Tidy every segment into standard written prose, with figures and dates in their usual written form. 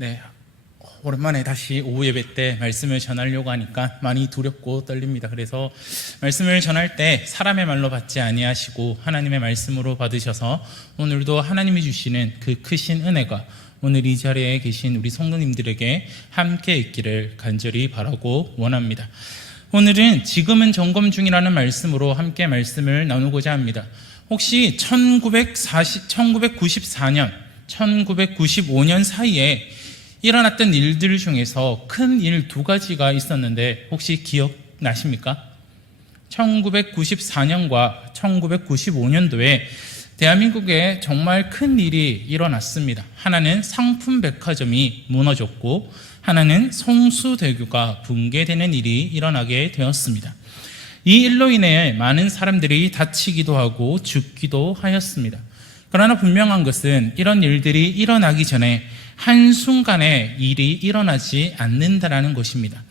네, 오랜만에 다시 오후 예배 때 말씀을 전하려고 하니까 많이 두렵고 떨립니다. 그래서 말씀을 전할 때 사람의 말로 받지 아니하시고 하나님의 말씀으로 받으셔서 오늘도 하나님이 주시는 그 크신 은혜가 오늘 이 자리에 계신 우리 성도님들에게 함께 있기를 간절히 바라고 원합니다. 오늘은 지금은 점검 중이라는 말씀으로 함께 말씀을 나누고자 합니다. 혹시 1994년, 1995년 사이에 일어났던 일들 중에서 큰 일 두 가지가 있었는데 혹시 기억나십니까? 1994년과 1995년도에 대한민국에 정말 큰 일이 일어났습니다. 하나는 상품백화점이 무너졌고 하나는 성수대교가 붕괴되는 일이 일어나게 되었습니다. 이 일로 인해 많은 사람들이 다치기도 하고 죽기도 하였습니다. 그러나 분명한 것은 이런 일들이 일어나기 전에 한순간에 일이 일어나지 않는다라는 것입니다.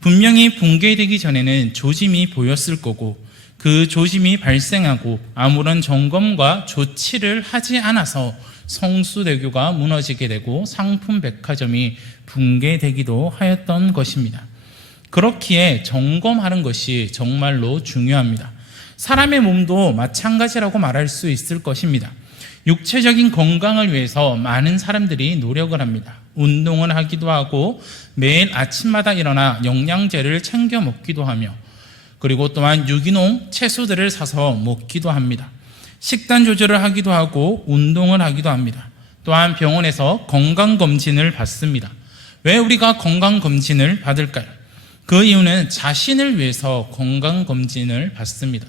분명히 붕괴되기 전에는 조짐이 보였을 거고 그 조짐이 발생하고 아무런 점검과 조치를 하지 않아서 성수대교가 무너지게 되고 상품백화점이 붕괴되기도 하였던 것입니다. 그렇기에 점검하는 것이 정말로 중요합니다. 사람의 몸도 마찬가지라고 말할 수 있을 것입니다. 육체적인 건강을 위해서 많은 사람들이 노력을 합니다. 운동을 하기도 하고 매일 아침마다 일어나 영양제를 챙겨 먹기도 하며 그리고 또한 유기농 채소들을 사서 먹기도 합니다. 식단 조절을 하기도 하고 운동을 하기도 합니다. 또한 병원에서 건강검진을 받습니다. 왜 우리가 건강검진을 받을까요? 그 이유는 자신을 위해서 건강검진을 받습니다.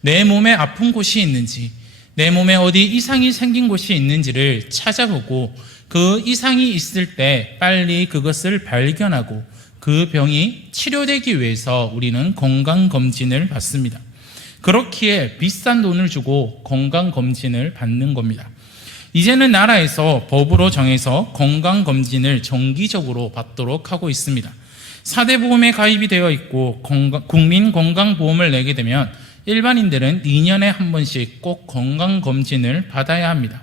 내 몸에 아픈 곳이 있는지, 내 몸에 어디 이상이 생긴 곳이 있는지를 찾아보고 그 이상이 있을 때 빨리 그것을 발견하고 그 병이 치료되기 위해서 우리는 건강검진을 받습니다. 그렇기에 비싼 돈을 주고 건강검진을 받는 겁니다. 이제는 나라에서 법으로 정해서 건강검진을 정기적으로 받도록 하고 있습니다. 4대 보험에 가입이 되어 있고 국민건강보험을 내게 되면 일반인들은 2년에 한 번씩 꼭 건강검진을 받아야 합니다.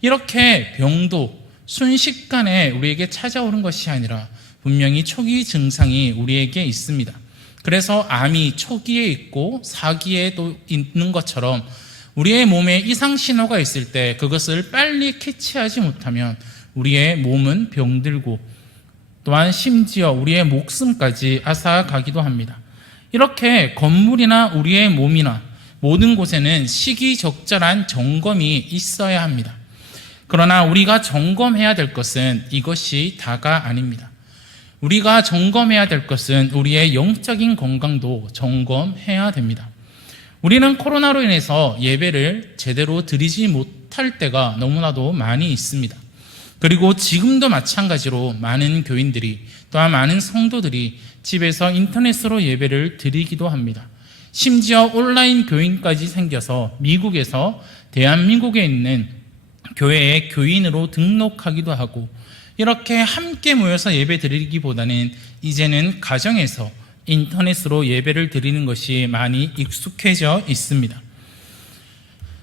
이렇게 병도 순식간에 우리에게 찾아오는 것이 아니라 분명히 초기 증상이 우리에게 있습니다. 그래서 암이 초기에 있고 4기에도 있는 것처럼 우리의 몸에 이상 신호가 있을 때 그것을 빨리 캐치하지 못하면 우리의 몸은 병들고 또한 심지어 우리의 목숨까지 앗아가기도 합니다. 이렇게 건물이나 우리의 몸이나 모든 곳에는 시기적절한 점검이 있어야 합니다. 그러나 우리가 점검해야 될 것은 이것이 다가 아닙니다. 우리가 점검해야 될 것은 우리의 영적인 건강도 점검해야 됩니다. 우리는 코로나로 인해서 예배를 제대로 드리지 못할 때가 너무나도 많이 있습니다. 그리고 지금도 마찬가지로 많은 교인들이 또한 많은 성도들이 집에서 인터넷으로 예배를 드리기도 합니다. 심지어 온라인 교인까지 생겨서 미국에서 대한민국에 있는 교회에 교인으로 등록하기도 하고 이렇게 함께 모여서 예배 드리기보다는 이제는 가정에서 인터넷으로 예배를 드리는 것이 많이 익숙해져 있습니다.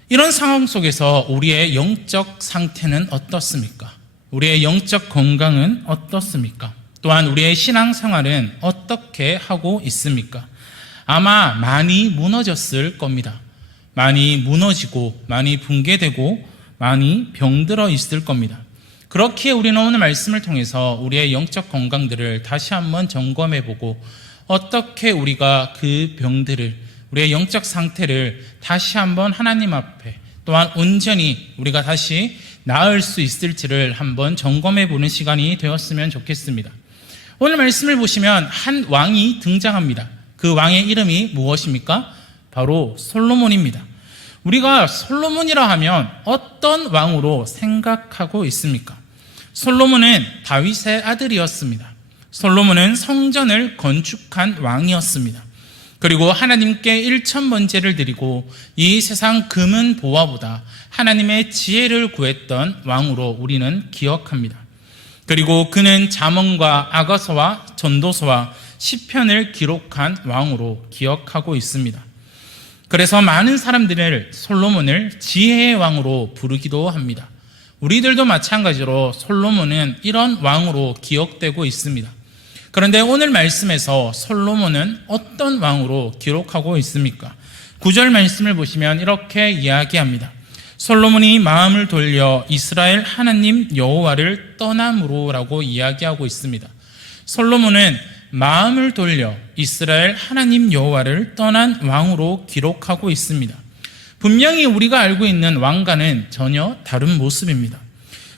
이런 상황 속에서 우리의 영적 상태는 어떻습니까? 우리의 영적 건강은 어떻습니까? 또한 우리의 신앙생활은 어떻게 하고 있습니까? 아마 많이 무너졌을 겁니다. 많이 무너지고 많이 붕괴되고 많이 병들어 있을 겁니다. 그렇기에 우리는 오늘 말씀을 통해서 우리의 영적 건강들을 다시 한번 점검해보고 어떻게 우리가 그 병들을 우리의 영적 상태를 다시 한번 하나님 앞에 또한 온전히 우리가 다시 나을 수 있을지를 한번 점검해보는 시간이 되었으면 좋겠습니다. 오늘 말씀을 보시면 한 왕이 등장합니다. 그 왕의 이름이 무엇입니까? 바로 솔로몬입니다. 우리가 솔로몬이라 하면 어떤 왕으로 생각하고 있습니까? 솔로몬은 다윗의 아들이었습니다. 솔로몬은 성전을 건축한 왕이었습니다. 그리고 하나님께 1000번제를 드리고 이 세상 금은 보화보다 하나님의 지혜를 구했던 왕으로 우리는 기억합니다. 그리고 그는 잠언과 아가서와 전도서와 시편을 기록한 왕으로 기억하고 있습니다. 그래서 많은 사람들은 솔로몬을 지혜의 왕으로 부르기도 합니다. 우리들도 마찬가지로 솔로몬은 이런 왕으로 기억되고 있습니다. 그런데 오늘 말씀에서 솔로몬은 어떤 왕으로 기록하고 있습니까? 9절 말씀을 보시면 이렇게 이야기합니다. 솔로몬이 마음을 돌려 이스라엘 하나님 여호와를 떠남으로라고 이야기하고 있습니다. 솔로몬은 마음을 돌려 이스라엘 하나님 여호와를 떠난 왕으로 기록하고 있습니다. 분명히 우리가 알고 있는 왕과는 전혀 다른 모습입니다.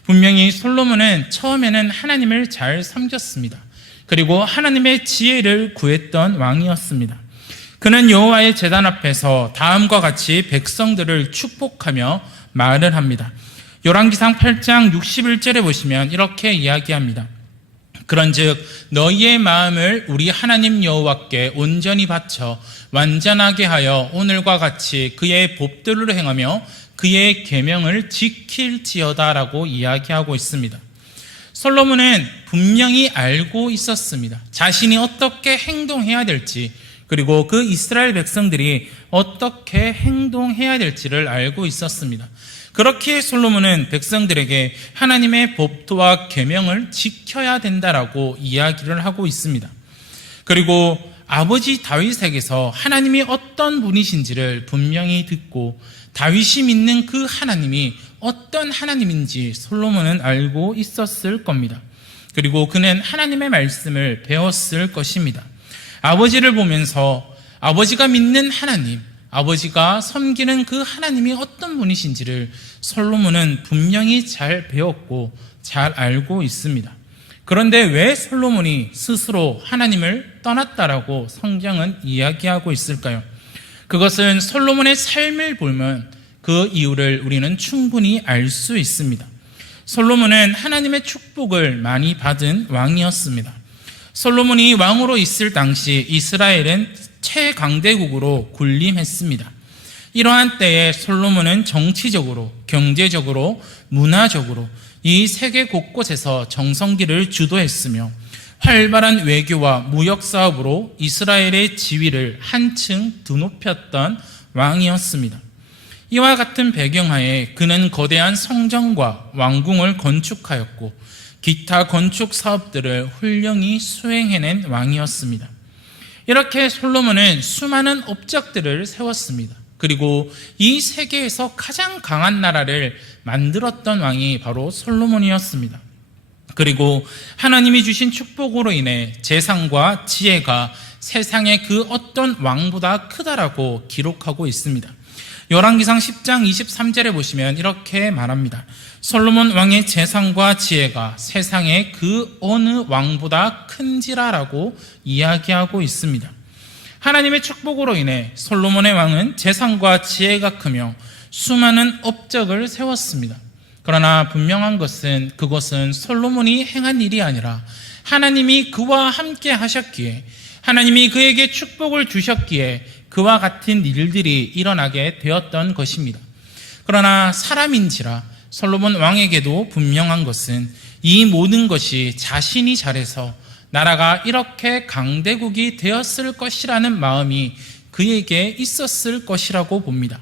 분명히 솔로몬은 처음에는 하나님을 잘 섬겼습니다. 그리고 하나님의 지혜를 구했던 왕이었습니다. 그는 여호와의 제단 앞에서 다음과 같이 백성들을 축복하며 말을 합니다. 열왕기상 8장 61절에 보시면 이렇게 이야기합니다. 그런즉 너희의 마음을 우리 하나님 여호와께 온전히 바쳐 완전하게 하여 오늘과 같이 그의 법도를 행하며 그의 계명을 지킬지어다라고 이야기하고 있습니다. 솔로몬은 분명히 알고 있었습니다. 자신이 어떻게 행동해야 될지, 그리고 그 이스라엘 백성들이 어떻게 행동해야 될지를 알고 있었습니다. 그렇게 솔로몬은 백성들에게 하나님의 법도와 계명을 지켜야 된다라고 이야기를 하고 있습니다. 그리고 아버지 다윗에게서 하나님이 어떤 분이신지를 분명히 듣고 다윗이 믿는 그 하나님이 어떤 하나님인지 솔로몬은 알고 있었을 겁니다. 그리고 그는 하나님의 말씀을 배웠을 것입니다. 아버지를 보면서 아버지가 믿는 하나님, 아버지가 섬기는 그 하나님이 어떤 분이신지를 솔로몬은 분명히 잘 배웠고 잘 알고 있습니다. 그런데 왜 솔로몬이 스스로 하나님을 떠났다라고 성경은 이야기하고 있을까요? 그것은 솔로몬의 삶을 보면 그 이유를 우리는 충분히 알 수 있습니다. 솔로몬은 하나님의 축복을 많이 받은 왕이었습니다. 솔로몬이 왕으로 있을 당시 이스라엘은 최강대국으로 군림했습니다. 이러한 때에 솔로몬은 정치적으로, 경제적으로, 문화적으로 이 세계 곳곳에서 정성기를 주도했으며 활발한 외교와 무역 사업으로 이스라엘의 지위를 한층 드높였던 왕이었습니다. 이와 같은 배경하에 그는 거대한 성전과 왕궁을 건축하였고 기타 건축 사업들을 훌륭히 수행해낸 왕이었습니다. 이렇게 솔로몬은 수많은 업적들을 세웠습니다. 그리고 이 세계에서 가장 강한 나라를 만들었던 왕이 바로 솔로몬이었습니다. 그리고 하나님이 주신 축복으로 인해 재산과 지혜가 세상의 그 어떤 왕보다 크다라고 기록하고 있습니다. 열왕기상 10장 23절에 보시면 이렇게 말합니다. 솔로몬 왕의 재산과 지혜가 세상의 그 어느 왕보다 큰지라라고 이야기하고 있습니다. 하나님의 축복으로 인해 솔로몬의 왕은 재산과 지혜가 크며 수많은 업적을 세웠습니다. 그러나 분명한 것은 그것은 솔로몬이 행한 일이 아니라 하나님이 그와 함께 하셨기에, 하나님이 그에게 축복을 주셨기에 그와 같은 일들이 일어나게 되었던 것입니다. 그러나 사람인지라 솔로몬 왕에게도 분명한 것은 이 모든 것이 자신이 잘해서 나라가 이렇게 강대국이 되었을 것이라는 마음이 그에게 있었을 것이라고 봅니다.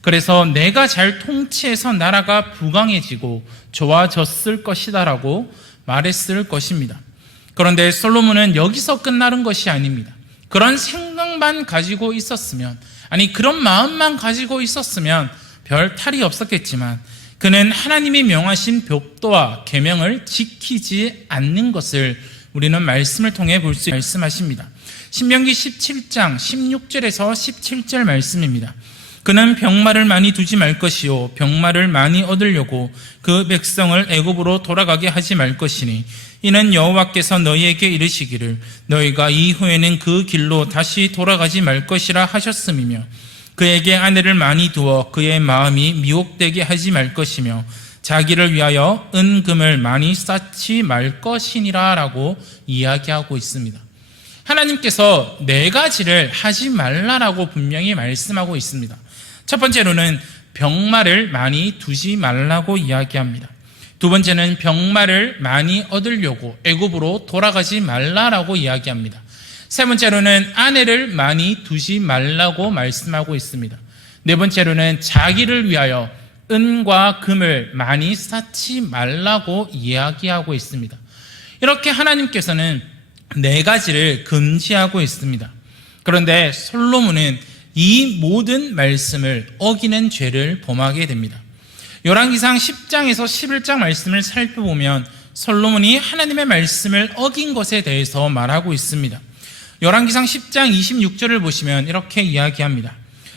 그래서 내가 잘 통치해서 나라가 부강해지고 좋아졌을 것이다라고 말했을 것입니다. 그런데 솔로몬은 여기서 끝나는 것이 아닙니다. 그런 생각만 가지고 있었으면, 아니 그런 마음만 가지고 있었으면 별 탈이 없었겠지만 그는 하나님이 명하신 법도와 계명을 지키지 않는 것을 우리는 말씀을 통해 볼 수 말씀하십니다. 신명기 17장 16절에서 17절 말씀입니다. 그는 병마를 많이 두지 말 것이요 병마를 많이 얻으려고 그 백성을 애굽으로 돌아가게 하지 말 것이니 이는 여호와께서 너희에게 이르시기를 너희가 이후에는 그 길로 다시 돌아가지 말 것이라 하셨음이며 그에게 아내를 많이 두어 그의 마음이 미혹되게 하지 말 것이며 자기를 위하여 은금을 많이 쌓지 말 것이니라 라고 이야기하고 있습니다. 하나님께서 네 가지를 하지 말라라고 분명히 말씀하고 있습니다. 첫 번째로는 병마를 많이 두지 말라고 이야기합니다. 두 번째는 병마를 많이 얻으려고 애굽으로 돌아가지 말라라고 이야기합니다. 세 번째로는 아내를 많이 두지 말라고 말씀하고 있습니다. 네 번째로는 자기를 위하여 은과 금을 많이 쌓지 말라고 이야기하고 있습니다. 이렇게 하나님께서는 4가지를 금지하고 있습니다. 그런데 솔로몬은 이 모든 말씀을 어기는 죄를 범하게 됩니다. 열왕기상 10장에서 11장 말씀을 살펴보면 솔로몬이 하나님의 말씀을 어긴 것에 대해서 말하고 있습니다. 열왕기상 10장 26절을 보시면 이렇게 이야기합니다.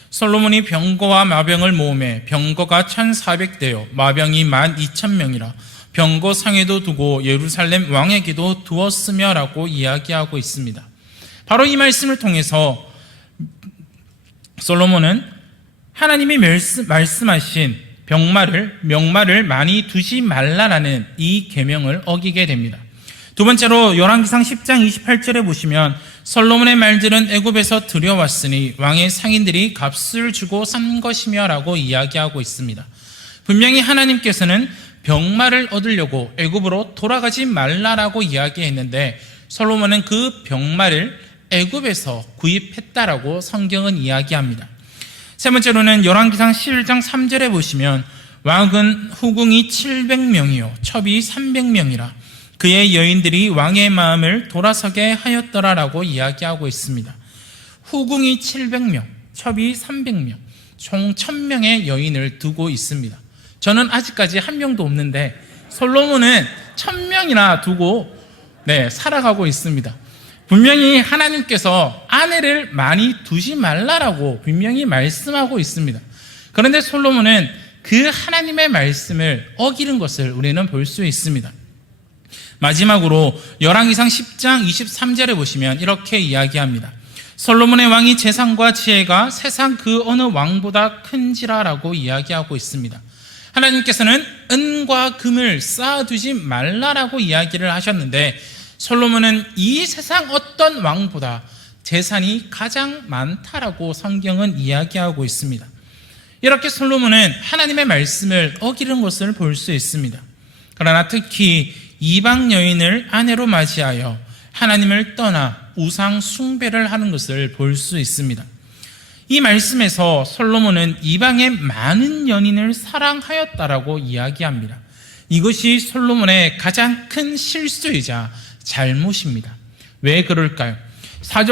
솔로몬이 병거와 마병을 모으매 병거가 1400대요 마병이 12,000명이라 병거 상에도 두고 예루살렘 왕에게도 두었으며 라고 이야기하고 있습니다. 바로 이 말씀을 통해서 솔로몬은 하나님이 말씀하신 명말을 많이 두지 말라라는 이 계명을 어기게 됩니다. 두 번째로 열왕기상 10장 28절에 보시면 솔로몬의 말들은 애굽에서 들여왔으니 왕의 상인들이 값을 주고 산 것이며 라고 이야기하고 있습니다. 분명히 하나님께서는 병말을 얻으려고 애굽으로 돌아가지 말라라고 이야기했는데 솔로몬은 그 병말을 애굽에서 구입했다라고 성경은 이야기합니다. 세 번째로는 열왕기상 11장 3절에 보시면 왕은 후궁이 700명이요 첩이 300명이라 그의 여인들이 왕의 마음을 돌아서게 하였더라라고 이야기하고 있습니다. 후궁이 700명, 첩이 300명, 총 1000명의 여인을 두고 있습니다. 저는 아직까지 한 명도 없는데 솔로몬은 1000명이나 두고 살아가고 있습니다. 분명히 하나님께서 아내를 많이 두지 말라라고 분명히 말씀하고 있습니다. 그런데 솔로몬은 그 하나님의 말씀을 어기는 것을 우리는 볼 수 있습니다. 마지막으로 열왕기상 10장 23절에 보시면 이렇게 이야기합니다. 솔로몬의 왕이 재산과 지혜가 세상 그 어느 왕보다 큰지라라고 이야기하고 있습니다. 하나님께서는 은과 금을 쌓아두지 말라라고 이야기를 하셨는데 솔로몬은 이 세상 어떤 왕보다 재산이 가장 많다라고 성경은 이야기하고 있습니다. 이렇게 솔로몬은 하나님의 말씀을 어기는 것을 볼 수 있습니다. 그러나 특히 이방 여인을 아내로 맞이하여 하나님을 떠나 우상 숭배를 하는 것을 볼 수 있습니다. 이 말씀에서 솔로몬은 이방의 많은 연인을 사랑하였다라고 이야기합니다. 이것이 솔로몬의 가장 큰 실수이자 잘못입니다. 왜 그럴까요?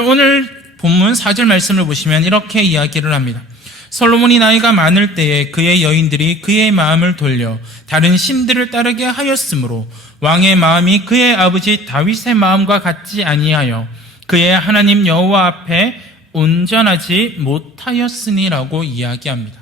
오늘 본문 4절 말씀을 보시면 이렇게 이야기를 합니다. 솔로몬이 나이가 많을 때에 그의 여인들이 그의 마음을 돌려 다른 신들을 따르게 하였으므로 왕의 마음이 그의 아버지 다윗의 마음과 같지 아니하여 그의 하나님 여호와 앞에 온전하지 못하였으니라고 이야기합니다.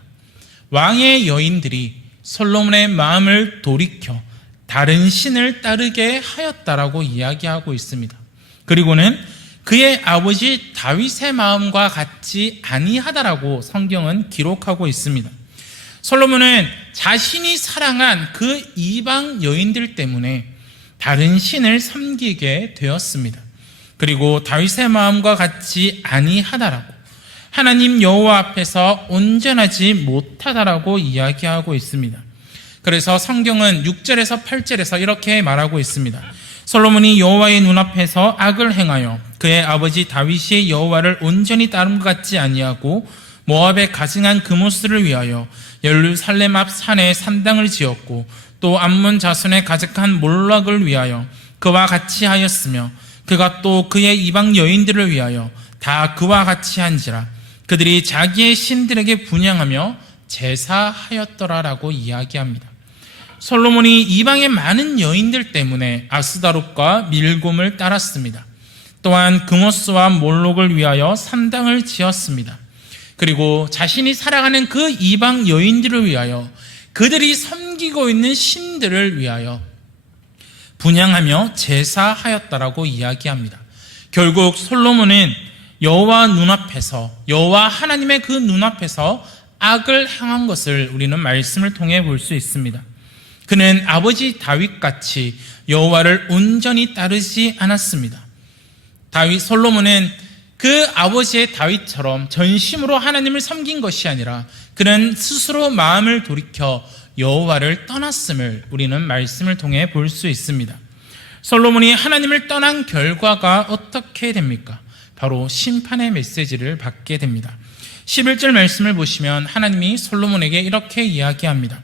왕의 여인들이 솔로몬의 마음을 돌이켜 다른 신을 따르게 하였다라고 이야기하고 있습니다. 그리고는 그의 아버지 다윗의 마음과 같지 아니하다라고 성경은 기록하고 있습니다. 솔로몬은 자신이 사랑한 그 이방 여인들 때문에 다른 신을 섬기게 되었습니다. 그리고 다윗의 마음과 같지 아니하다라고 하나님 여호와 앞에서 온전하지 못하다라고 이야기하고 있습니다. 그래서 성경은 6절에서 8절에서 이렇게 말하고 있습니다. 솔로몬이 여호와의 눈앞에서 악을 행하여 그의 아버지 다윗이 여호와를 온전히 따른 것 같지 아니하고 모압에 가증한 그모스를 위하여 예루살렘 앞 산에 산당을 지었고 또 암몬 자손의 가득한 몰락을 위하여 그와 같이 하였으며 그가 또 그의 이방 여인들을 위하여 다 그와 같이 한지라 그들이 자기의 신들에게 분향하며 제사하였더라라고 이야기합니다. 솔로몬이 이방의 많은 여인들 때문에 아스다롯과 밀곰을 따랐습니다. 또한 그모스와 몰록을 위하여 산당을 지었습니다. 그리고 자신이 살아가는 그 이방 여인들을 위하여 그들이 섬기고 있는 신들을 위하여 분향하며 제사하였다라고 이야기합니다. 결국 솔로몬은 여호와 눈앞에서 여호와 하나님의 그 눈앞에서 악을 행한 것을 우리는 말씀을 통해 볼 수 있습니다. 그는 아버지 다윗같이 여호와를 온전히 따르지 않았습니다. 솔로몬은 그 아버지의 다윗처럼 전심으로 하나님을 섬긴 것이 아니라 그는 스스로 마음을 돌이켜 여호와를 떠났음을 우리는 말씀을 통해 볼 수 있습니다. 솔로몬이 하나님을 떠난 결과가 어떻게 됩니까? 바로 심판의 메시지를 받게 됩니다. 11절 말씀을 보시면 하나님이 솔로몬에게 이렇게 이야기합니다.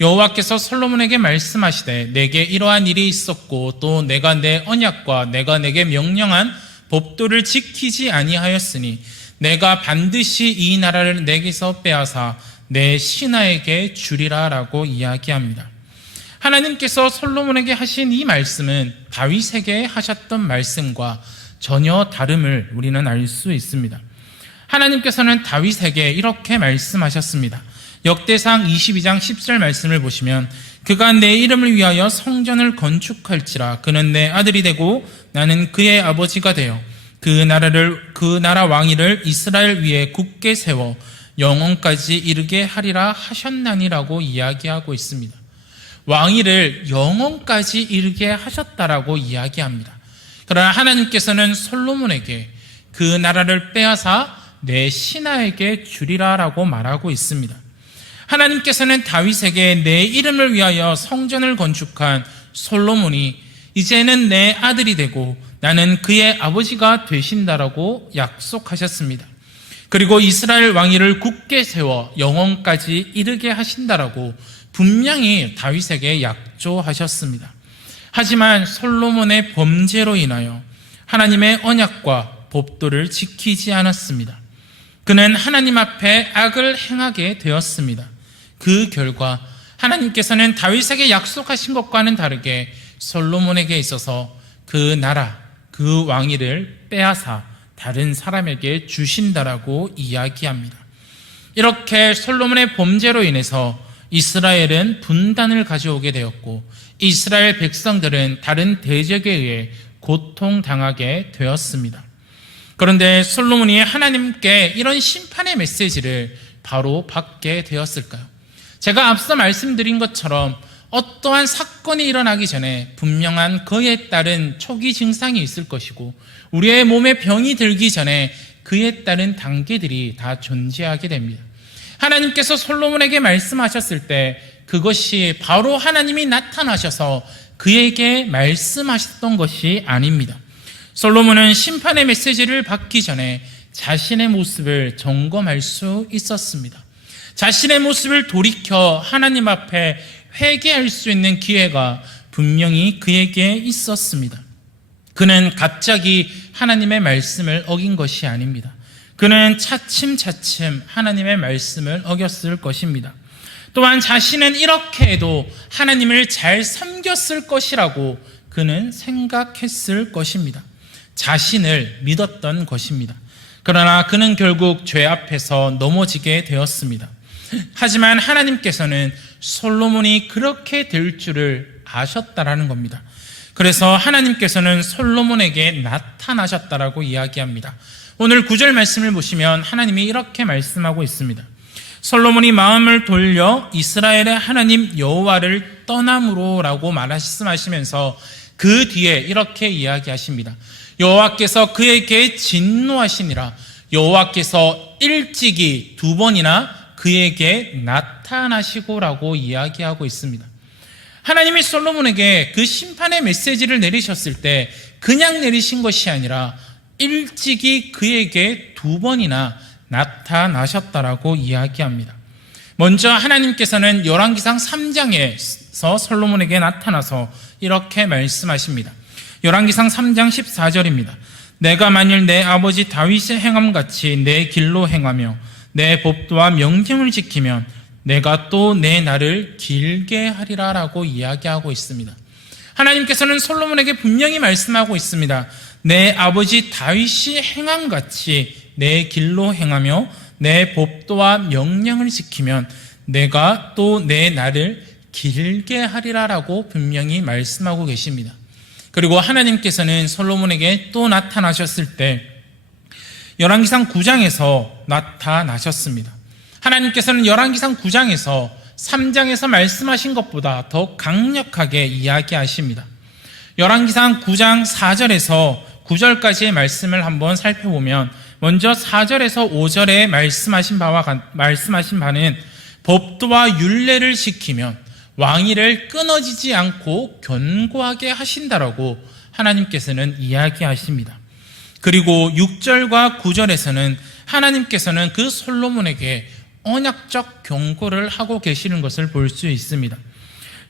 여호와께서 솔로몬에게 말씀하시되 내게 이러한 일이 있었고 또 내가 내 언약과 내가 내게 명령한 법도를 지키지 아니하였으니 내가 반드시 이 나라를 내게서 빼앗아 내 신하에게 주리라 라고 이야기합니다. 하나님께서 솔로몬에게 하신 이 말씀은 다윗에게 하셨던 말씀과 전혀 다름을 우리는 알 수 있습니다. 하나님께서는 다윗에게 이렇게 말씀하셨습니다. 역대상 22장 10절 말씀을 보시면 그가 내 이름을 위하여 성전을 건축할지라 그는 내 아들이 되고 나는 그의 아버지가 되어 그 나라 왕위를 이스라엘 위에 굳게 세워 영원까지 이르게 하리라 하셨나니라고 이야기하고 있습니다. 왕위를 영원까지 이르게 하셨다라고 이야기합니다. 그러나 하나님께서는 솔로몬에게 그 나라를 빼앗아 내 신하에게 주리라라고 말하고 있습니다. 하나님께서는 다윗에게 내 이름을 위하여 성전을 건축한 솔로몬이 이제는 내 아들이 되고 나는 그의 아버지가 되신다라고 약속하셨습니다. 그리고 이스라엘 왕위를 굳게 세워 영원까지 이르게 하신다라고 분명히 다윗에게 약조하셨습니다. 하지만 솔로몬의 범죄로 인하여 하나님의 언약과 법도를 지키지 않았습니다. 그는 하나님 앞에 악을 행하게 되었습니다. 그 결과 하나님께서는 다윗에게 약속하신 것과는 다르게 솔로몬에게 있어서 그 나라, 그 왕위를 빼앗아 다른 사람에게 주신다라고 이야기합니다. 이렇게 솔로몬의 범죄로 인해서 이스라엘은 분단을 가져오게 되었고 이스라엘 백성들은 다른 대적에 의해 고통당하게 되었습니다. 그런데 솔로몬이 하나님께 이런 심판의 메시지를 바로 받게 되었을까요? 제가 앞서 말씀드린 것처럼 어떠한 사건이 일어나기 전에 분명한 그에 따른 초기 증상이 있을 것이고 우리의 몸에 병이 들기 전에 그에 따른 단계들이 다 존재하게 됩니다. 하나님께서 솔로몬에게 말씀하셨을 때 그것이 바로 하나님이 나타나셔서 그에게 말씀하셨던 것이 아닙니다. 솔로몬은 심판의 메시지를 받기 전에 자신의 모습을 점검할 수 있었습니다. 자신의 모습을 돌이켜 하나님 앞에 회개할 수 있는 기회가 분명히 그에게 있었습니다. 그는 갑자기 하나님의 말씀을 어긴 것이 아닙니다. 그는 차츰차츰 하나님의 말씀을 어겼을 것입니다. 또한 자신은 이렇게 해도 하나님을 잘 섬겼을 것이라고 그는 생각했을 것입니다. 자신을 믿었던 것입니다. 그러나 그는 결국 죄 앞에서 넘어지게 되었습니다. 하지만 하나님께서는 솔로몬이 그렇게 될 줄을 아셨다라는 겁니다. 그래서 하나님께서는 솔로몬에게 나타나셨다라고 이야기합니다. 오늘 9절 말씀을 보시면 하나님이 이렇게 말씀하고 있습니다. 솔로몬이 마음을 돌려 이스라엘의 하나님 여호와를 떠남으로라고 말씀하시면서 그 뒤에 이렇게 이야기하십니다. 여호와께서 그에게 진노하시니라. 여호와께서 일찍이 2번이나 그에게 나타나시고라고 이야기하고 있습니다. 하나님이 솔로몬에게 그 심판의 메시지를 내리셨을 때 그냥 내리신 것이 아니라 일찍이 그에게 2번이나 나타나셨다라고 이야기합니다. 먼저 하나님께서는 열왕기상 3장에서 솔로몬에게 나타나서 이렇게 말씀하십니다. 열왕기상 3장 14절입니다. 내가 만일 내 아버지 다윗의 행함같이 내 길로 행하며 내 법도와 명령을 지키면 내가 또 내 날을 길게 하리라 라고 이야기하고 있습니다. 하나님께서는 솔로몬에게 분명히 말씀하고 있습니다. 내 아버지 다윗이 행함같이 내 길로 행하며 내 법도와 명령을 지키면 내가 또 내 날을 길게 하리라 라고 분명히 말씀하고 계십니다. 그리고 하나님께서는 솔로몬에게 또 나타나셨을 때 열왕기상 9장에서 나타나셨습니다. 하나님께서는 열왕기상 9장에서 3장에서 말씀하신 것보다 더 강력하게 이야기하십니다. 열왕기상 9장 4절에서 9절까지의 말씀을 한번 살펴보면 먼저 4절에서 5절에 말씀하신 바는 법도와 율례를 지키면 왕위를 끊어지지 않고 견고하게 하신다라고 하나님께서는 이야기하십니다. 그리고 6절과 9절에서는 하나님께서는 그 솔로몬에게 언약적 경고를 하고 계시는 것을 볼 수 있습니다.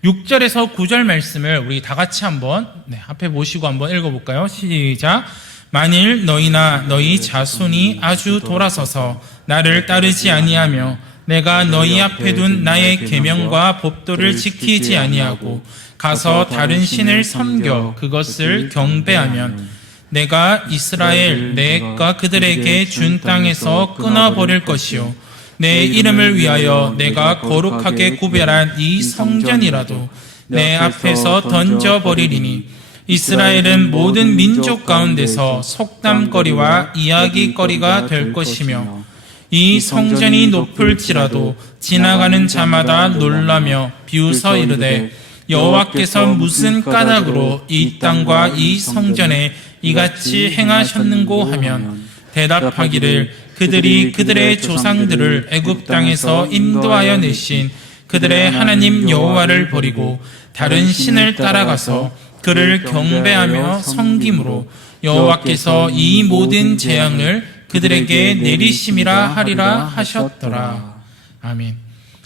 6절에서 9절 말씀을 우리 다 같이 한번 앞에 보시고 한번 읽어볼까요? 시작. 만일 너희나 너희 자손이 아주 돌아서서 나를 따르지 아니하며 내가 너희 앞에 둔 나의 계명과 법도를 지키지 아니하고 가서 다른 신을 섬겨 그것을 경배하면 내가 이스라엘 내가 그들에게 준 땅에서 끊어버릴 것이요 내 이름을 위하여 내가 거룩하게 구별한 이 성전이라도 내 앞에서 던져버리리니 이스라엘은 모든 민족 가운데서 속담거리와 이야기거리가 될 것이며 이 성전이 높을지라도 지나가는 자마다 놀라며 비웃어 이르되 여호와께서 무슨 까닭으로 이 땅과 이 성전에 이같이 행하셨는고 하면 대답하기를 그들이 그들의 조상들을 애굽 땅에서 인도하여 내신 그들의 하나님 여호와를 버리고 다른 신을 따라가서 그를 경배하며 섬김으로 여호와께서 이 모든 재앙을 그들에게 내리심이라 하리라 하셨더라. 아멘.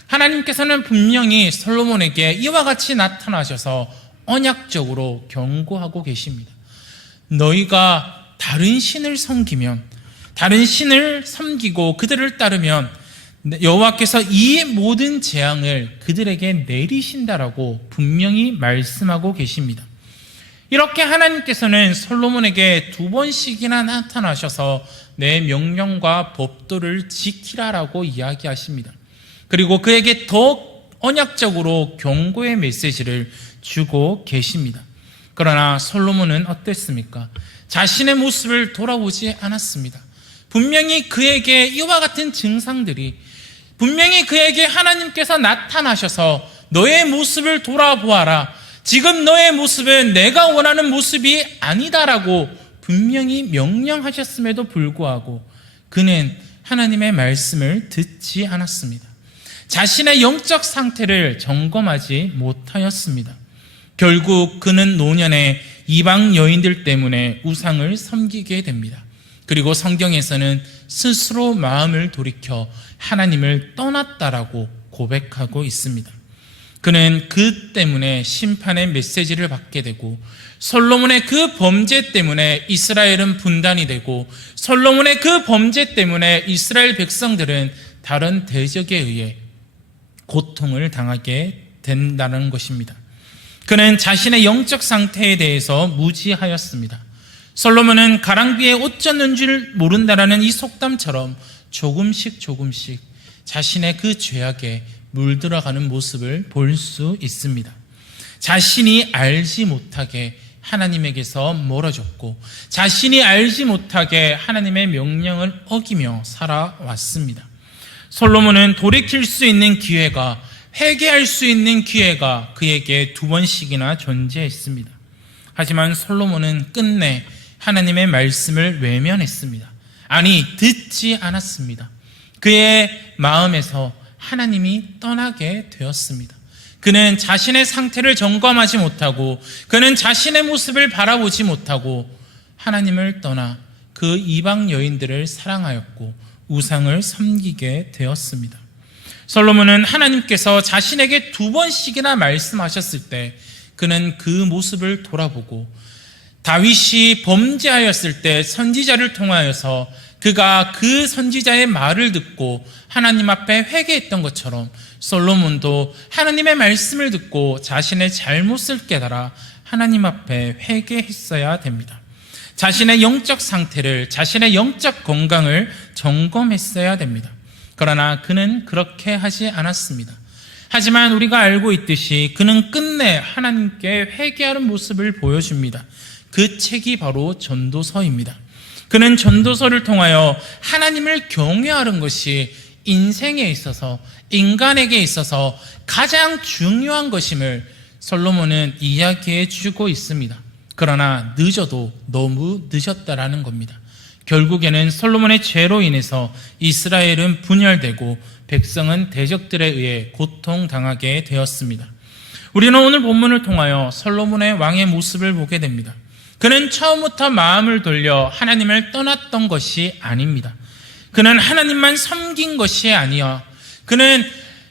하나님께서는 분명히 솔로몬에게 이와 같이 나타나셔서 언약적으로 경고하고 계십니다. 너희가 다른 신을 섬기면, 다른 신을 섬기고 그들을 따르면 여호와께서 이 모든 재앙을 그들에게 내리신다라고 분명히 말씀하고 계십니다. 이렇게 하나님께서는 솔로몬에게 2번씩이나 나타나셔서 내 명령과 법도를 지키라라고 이야기하십니다. 그리고 그에게 더 언약적으로 경고의 메시지를 주고 계십니다. 그러나 솔로몬은 어땠습니까? 자신의 모습을 돌아보지 않았습니다. 분명히 그에게 이와 같은 증상들이, 분명히 그에게 하나님께서 나타나셔서 너의 모습을 돌아보아라, 지금 너의 모습은 내가 원하는 모습이 아니다라고 분명히 명령하셨음에도 불구하고 그는 하나님의 말씀을 듣지 않았습니다. 자신의 영적 상태를 점검하지 못하였습니다. 결국 그는 노년에 이방 여인들 때문에 우상을 섬기게 됩니다. 그리고 성경에서는 스스로 마음을 돌이켜 하나님을 떠났다라고 고백하고 있습니다. 그는 그 때문에 심판의 메시지를 받게 되고 솔로몬의 그 범죄 때문에 이스라엘은 분단이 되고 솔로몬의 그 범죄 때문에 이스라엘 백성들은 다른 대적에 의해 고통을 당하게 된다는 것입니다. 그는 자신의 영적 상태에 대해서 무지하였습니다. 솔로몬은 가랑비에 옷 젖는 줄 모른다라는 이 속담처럼 조금씩 자신의 그 죄악에 물들어가는 모습을 볼 수 있습니다. 자신이 알지 못하게 하나님에게서 멀어졌고 자신이 알지 못하게 하나님의 명령을 어기며 살아왔습니다. 솔로몬은 돌이킬 수 있는 기회가, 회개할 수 있는 기회가 그에게 2번씩이나 존재했습니다. 하지만 솔로몬은 끝내 하나님의 말씀을 외면했습니다. 아니, 듣지 않았습니다. 그의 마음에서 하나님이 떠나게 되었습니다. 그는 자신의 상태를 점검하지 못하고 그는 자신의 모습을 바라보지 못하고 하나님을 떠나 그 이방 여인들을 사랑하였고 우상을 섬기게 되었습니다. 솔로몬은 하나님께서 자신에게 2번씩이나 말씀하셨을 때 그는 그 모습을 돌아보고 다윗이 범죄하였을 때 선지자를 통하여서 그가 그 선지자의 말을 듣고 하나님 앞에 회개했던 것처럼 솔로몬도 하나님의 말씀을 듣고 자신의 잘못을 깨달아 하나님 앞에 회개했어야 됩니다. 자신의 영적 상태를, 자신의 영적 건강을 점검했어야 됩니다. 그러나 그는 그렇게 하지 않았습니다. 하지만 우리가 알고 있듯이 그는 끝내 하나님께 회개하는 모습을 보여줍니다. 그 책이 바로 전도서입니다. 그는 전도서를 통하여 하나님을 경외하는 것이 인생에 있어서, 인간에게 있어서 가장 중요한 것임을 솔로몬은 이야기해 주고 있습니다. 그러나 늦어도 너무 늦었다라는 겁니다. 결국에는 솔로몬의 죄로 인해서 이스라엘은 분열되고 백성은 대적들에 의해 고통당하게 되었습니다. 우리는 오늘 본문을 통하여 솔로몬의 왕의 모습을 보게 됩니다. 그는 처음부터 마음을 돌려 하나님을 떠났던 것이 아닙니다. 그는 하나님만 섬긴 것이 아니라 그는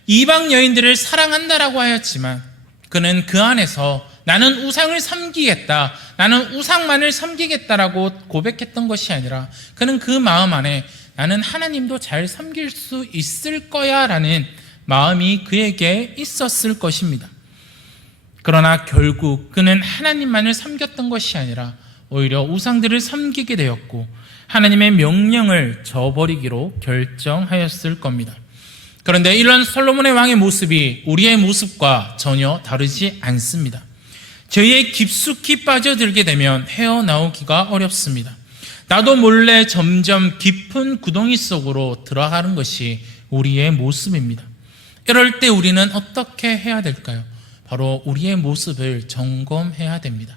이방 여인들을 사랑한다라고 하였지만 그는 그 안에서 나는 우상을 섬기겠다, 나는 우상만을 섬기겠다라고 고백했던 것이 아니라 그는 그 마음 안에 나는 하나님도 잘 섬길 수 있을 거야 라는 마음이 그에게 있었을 것입니다. 그러나 결국 그는 하나님만을 섬겼던 것이 아니라 오히려 우상들을 섬기게 되었고 하나님의 명령을 저버리기로 결정하였을 겁니다. 그런데 이런 솔로몬의 왕의 모습이 우리의 모습과 전혀 다르지 않습니다. 죄에 깊숙이 빠져들게 되면 헤어나오기가 어렵습니다. 나도 몰래 점점 깊은 구덩이 속으로 들어가는 것이 우리의 모습입니다. 이럴 때 우리는 어떻게 해야 될까요? 바로 우리의 모습을 점검해야 됩니다.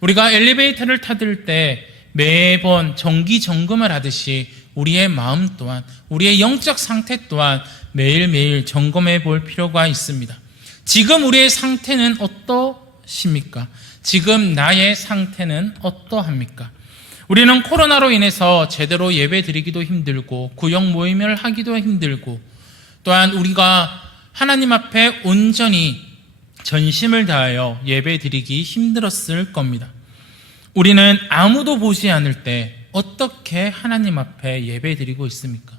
우리가 엘리베이터를 타들 때 매번 정기 점검을 하듯이 우리의 마음 또한, 우리의 영적 상태 또한 매일매일 점검해 볼 필요가 있습니다. 지금 우리의 상태는 어떠십니까? 지금 나의 상태는 어떠합니까? 우리는 코로나로 인해서 제대로 예배 드리기도 힘들고 구역 모임을 하기도 힘들고 또한 우리가 하나님 앞에 온전히 전심을 다하여 예배 드리기 힘들었을 겁니다. 우리는 아무도 보지 않을 때 어떻게 하나님 앞에 예배 드리고 있습니까?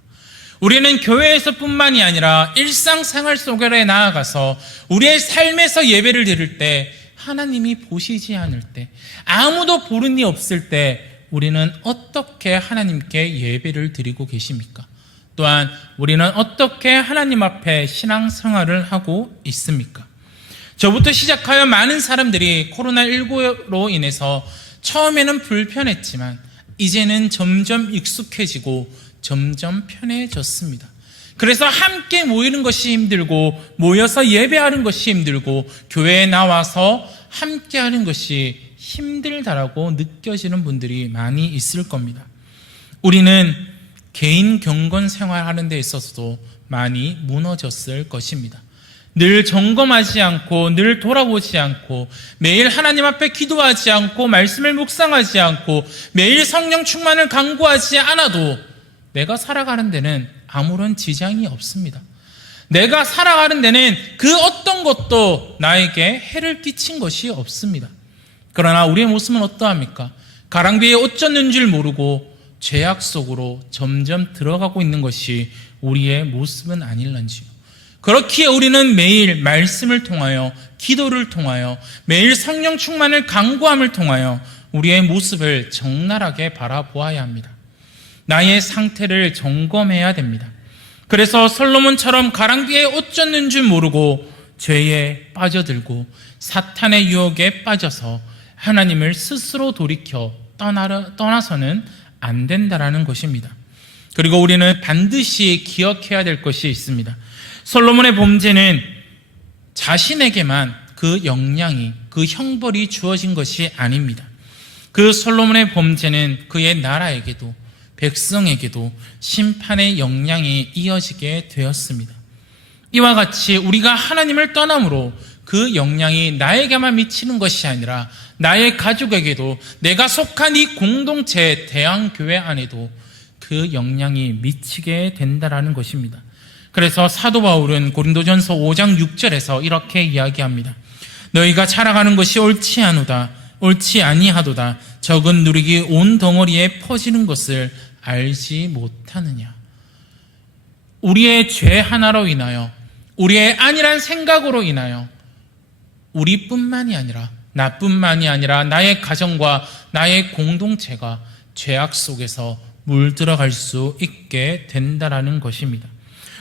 우리는 교회에서뿐만이 아니라 일상생활 속에 나아가서 우리의 삶에서 예배를 드릴 때 하나님이 보시지 않을 때, 아무도 보는 이 없을 때 우리는 어떻게 하나님께 예배를 드리고 계십니까? 또한 우리는 어떻게 하나님 앞에 신앙생활을 하고 있습니까? 저부터 시작하여 많은 사람들이 코로나19로 인해서 처음에는 불편했지만 이제는 점점 익숙해지고 점점 편해졌습니다. 그래서 함께 모이는 것이 힘들고 모여서 예배하는 것이 힘들고 교회에 나와서 함께 하는 것이 힘들다라고 느껴지는 분들이 많이 있을 겁니다. 우리는 개인 경건 생활하는 데 있어서도 많이 무너졌을 것입니다. 늘 점검하지 않고 늘 돌아보지 않고 매일 하나님 앞에 기도하지 않고 말씀을 묵상하지 않고 매일 성령 충만을 간구하지 않아도 내가 살아가는 데는 아무런 지장이 없습니다. 내가 살아가는 데는 그 어떤 것도 나에게 해를 끼친 것이 없습니다. 그러나 우리의 모습은 어떠합니까? 가랑비에 옷 젖는 줄 모르고 죄악 속으로 점점 들어가고 있는 것이 우리의 모습은 아닐런지요. 그렇기에 우리는 매일 말씀을 통하여 기도를 통하여 매일 성령 충만을 간구함을 통하여 우리의 모습을 적나라하게 바라보아야 합니다. 나의 상태를 점검해야 됩니다. 그래서 솔로몬처럼 가랑비에 옷 젖는 줄 모르고 죄에 빠져들고 사탄의 유혹에 빠져서 하나님을 스스로 돌이켜 떠나서는 안 된다라는 것입니다. 그리고 우리는 반드시 기억해야 될 것이 있습니다. 솔로몬의 범죄는 자신에게만 그 영향이, 그 형벌이 주어진 것이 아닙니다. 그 솔로몬의 범죄는 그의 나라에게도 백성에게도 심판의 영향이 이어지게 되었습니다. 이와 같이 우리가 하나님을 떠남으로 그 영향이 나에게만 미치는 것이 아니라 나의 가족에게도, 내가 속한 이 공동체 대형교회 안에도 그 영향이 미치게 된다라는 것입니다. 그래서 사도 바울은 고린도전서 5장 6절에서 이렇게 이야기합니다. 너희가 자랑하는 것이 옳지 아니하도다. 적은 누룩이 온 덩어리에 퍼지는 것을 알지 못하느냐. 우리의 죄 하나로 인하여, 우리의 안일한 생각으로 인하여 우리뿐만이 아니라, 나뿐만이 아니라 나의 가정과 나의 공동체가 죄악 속에서 물들어갈 수 있게 된다라는 것입니다.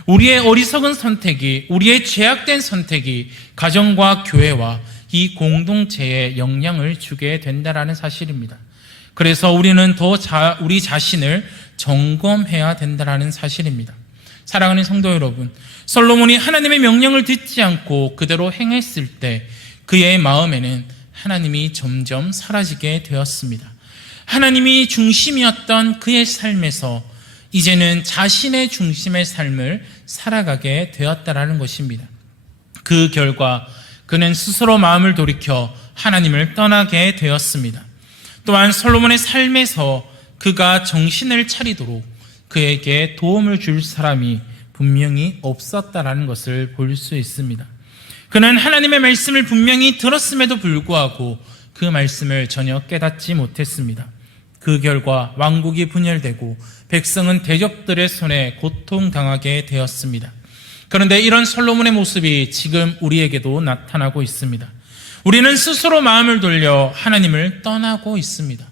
우리의 어리석은 선택이, 우리의 죄악된 선택이 가정과 교회와 이 공동체에 영향을 주게 된다라는 사실입니다. 그래서 우리는 더 우리 자신을 점검해야 된다라는 사실입니다. 사랑하는 성도 여러분, 솔로몬이 하나님의 명령을 듣지 않고 그대로 행했을 때 그의 마음에는 하나님이 점점 사라지게 되었습니다. 하나님이 중심이었던 그의 삶에서 이제는 자신의 중심의 삶을 살아가게 되었다라는 것입니다. 그 결과 그는 스스로 마음을 돌이켜 하나님을 떠나게 되었습니다. 또한 솔로몬의 삶에서 그가 정신을 차리도록 그에게 도움을 줄 사람이 분명히 없었다라는 것을 볼 수 있습니다. 그는 하나님의 말씀을 분명히 들었음에도 불구하고 그 말씀을 전혀 깨닫지 못했습니다. 그 결과 왕국이 분열되고 백성은 대적들의 손에 고통당하게 되었습니다. 그런데 이런 솔로몬의 모습이 지금 우리에게도 나타나고 있습니다. 우리는 스스로 마음을 돌려 하나님을 떠나고 있습니다.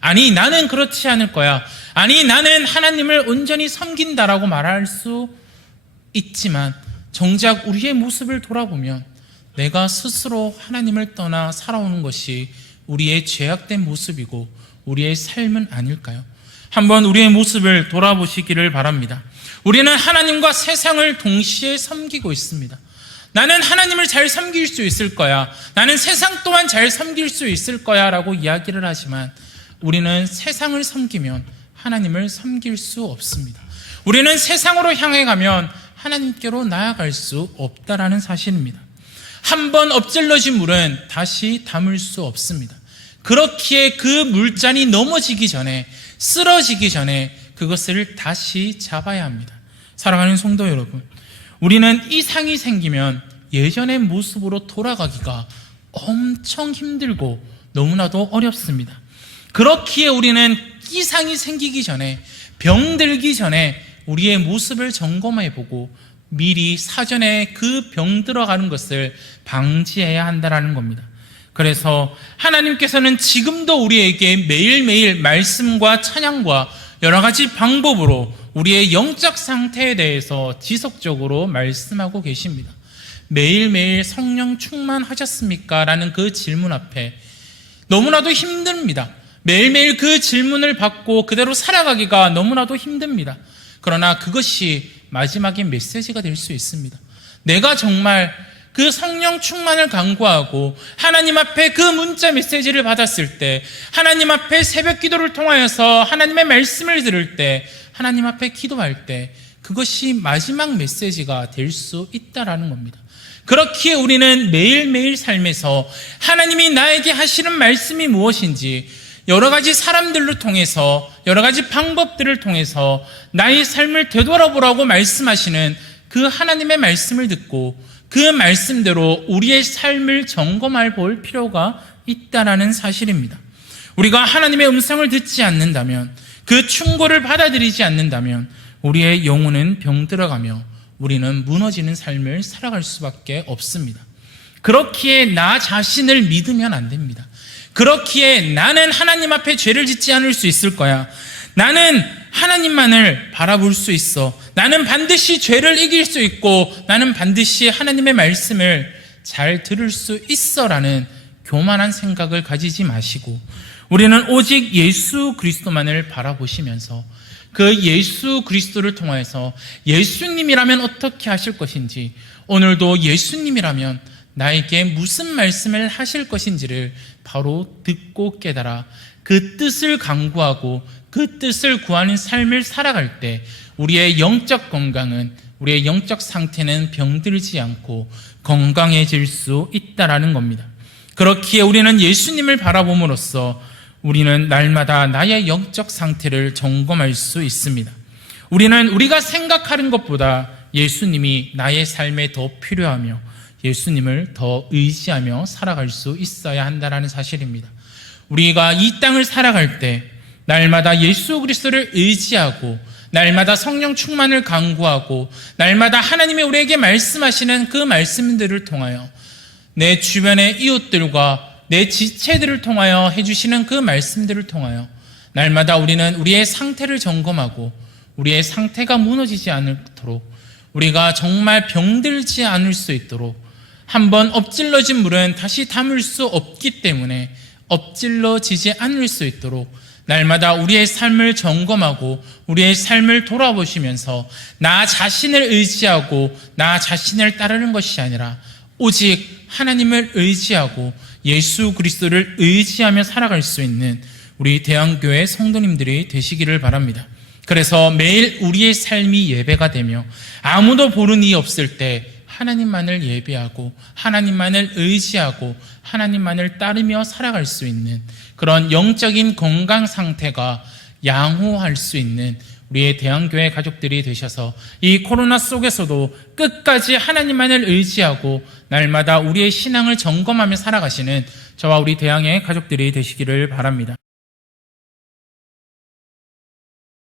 아니, 나는 그렇지 않을 거야. 아니, 나는 하나님을 온전히 섬긴다라고 말할 수 있지만 정작 우리의 모습을 돌아보면 내가 스스로 하나님을 떠나 살아오는 것이 우리의 죄악된 모습이고 우리의 삶은 아닐까요? 한번 우리의 모습을 돌아보시기를 바랍니다. 우리는 하나님과 세상을 동시에 섬기고 있습니다. 나는 하나님을 잘 섬길 수 있을 거야. 나는 세상 또한 잘 섬길 수 있을 거야 라고 이야기를 하지만 우리는 세상을 섬기면 하나님을 섬길 수 없습니다. 우리는 세상으로 향해 가면 하나님께로 나아갈 수 없다라는 사실입니다. 한번 엎질러진 물은 다시 담을 수 없습니다. 그렇기에 그 물잔이 넘어지기 전에, 쓰러지기 전에 그것을 다시 잡아야 합니다. 사랑하는 성도 여러분, 우리는 이상이 생기면 예전의 모습으로 돌아가기가 엄청 힘들고 너무나도 어렵습니다. 그렇기에 우리는 이상이 생기기 전에, 병들기 전에 우리의 모습을 점검해보고 미리 사전에 그 병 들어가는 것을 방지해야 한다는 겁니다. 그래서 하나님께서는 지금도 우리에게 매일매일 말씀과 찬양과 여러 가지 방법으로 우리의 영적 상태에 대해서 지속적으로 말씀하고 계십니다. 매일매일 성령 충만하셨습니까? 라는 그 질문 앞에 너무나도 힘듭니다. 매일매일 그 질문을 받고 그대로 살아가기가 너무나도 힘듭니다. 그러나 그것이 마지막의 메시지가 될 수 있습니다. 내가 정말 그 성령 충만을 간구하고 하나님 앞에 그 문자 메시지를 받았을 때, 하나님 앞에 새벽 기도를 통하여서 하나님의 말씀을 들을 때, 하나님 앞에 기도할 때 그것이 마지막 메시지가 될 수 있다라는 겁니다. 그렇기에 우리는 매일매일 삶에서 하나님이 나에게 하시는 말씀이 무엇인지 여러 가지 사람들을 통해서, 여러 가지 방법들을 통해서 나의 삶을 되돌아보라고 말씀하시는 그 하나님의 말씀을 듣고 그 말씀대로 우리의 삶을 점검해 볼 필요가 있다는 사실입니다. 우리가 하나님의 음성을 듣지 않는다면, 그 충고를 받아들이지 않는다면 우리의 영혼은 병들어가며 우리는 무너지는 삶을 살아갈 수밖에 없습니다. 그렇기에 나 자신을 믿으면 안 됩니다. 그렇기에 나는 하나님 앞에 죄를 짓지 않을 수 있을 거야. 나는 하나님만을 바라볼 수 있어. 나는 반드시 죄를 이길 수 있고 나는 반드시 하나님의 말씀을 잘 들을 수 있어라는 교만한 생각을 가지지 마시고 우리는 오직 예수 그리스도만을 바라보시면서 그 예수 그리스도를 통해서 예수님이라면 어떻게 하실 것인지, 오늘도 예수님이라면 나에게 무슨 말씀을 하실 것인지를 바로 듣고 깨달아 그 뜻을 간구하고 그 뜻을 구하는 삶을 살아갈 때 우리의 영적 건강은, 우리의 영적 상태는 병들지 않고 건강해질 수 있다라는 겁니다. 그렇기에 우리는 예수님을 바라봄으로써 우리는 날마다 나의 영적 상태를 점검할 수 있습니다. 우리는 우리가 생각하는 것보다 예수님이 나의 삶에 더 필요하며 예수님을 더 의지하며 살아갈 수 있어야 한다는 사실입니다. 우리가 이 땅을 살아갈 때 날마다 예수 그리스도를 의지하고 날마다 성령 충만을 간구하고 날마다 하나님이 우리에게 말씀하시는 그 말씀들을 통하여 내 주변의 이웃들과 내 지체들을 통하여 해주시는 그 말씀들을 통하여 날마다 우리는 우리의 상태를 점검하고 우리의 상태가 무너지지 않도록, 우리가 정말 병들지 않을 수 있도록, 한번 엎질러진 물은 다시 담을 수 없기 때문에 엎질러지지 않을 수 있도록 날마다 우리의 삶을 점검하고 우리의 삶을 돌아보시면서 나 자신을 의지하고 나 자신을 따르는 것이 아니라 오직 하나님을 의지하고 예수 그리스도를 의지하며 살아갈 수 있는 우리 대한교회 성도님들이 되시기를 바랍니다. 그래서 매일 우리의 삶이 예배가 되며 아무도 보는 이 없을 때 하나님만을 예배하고 하나님만을 의지하고 하나님만을 따르며 살아갈 수 있는 그런 영적인 건강 상태가 양호할 수 있는 우리의 대한교회 가족들이 되셔서 이 코로나 속에서도 끝까지 하나님만을 의지하고 날마다 우리의 신앙을 점검하며 살아가시는 저와 우리 대항의 가족들이 되시기를 바랍니다.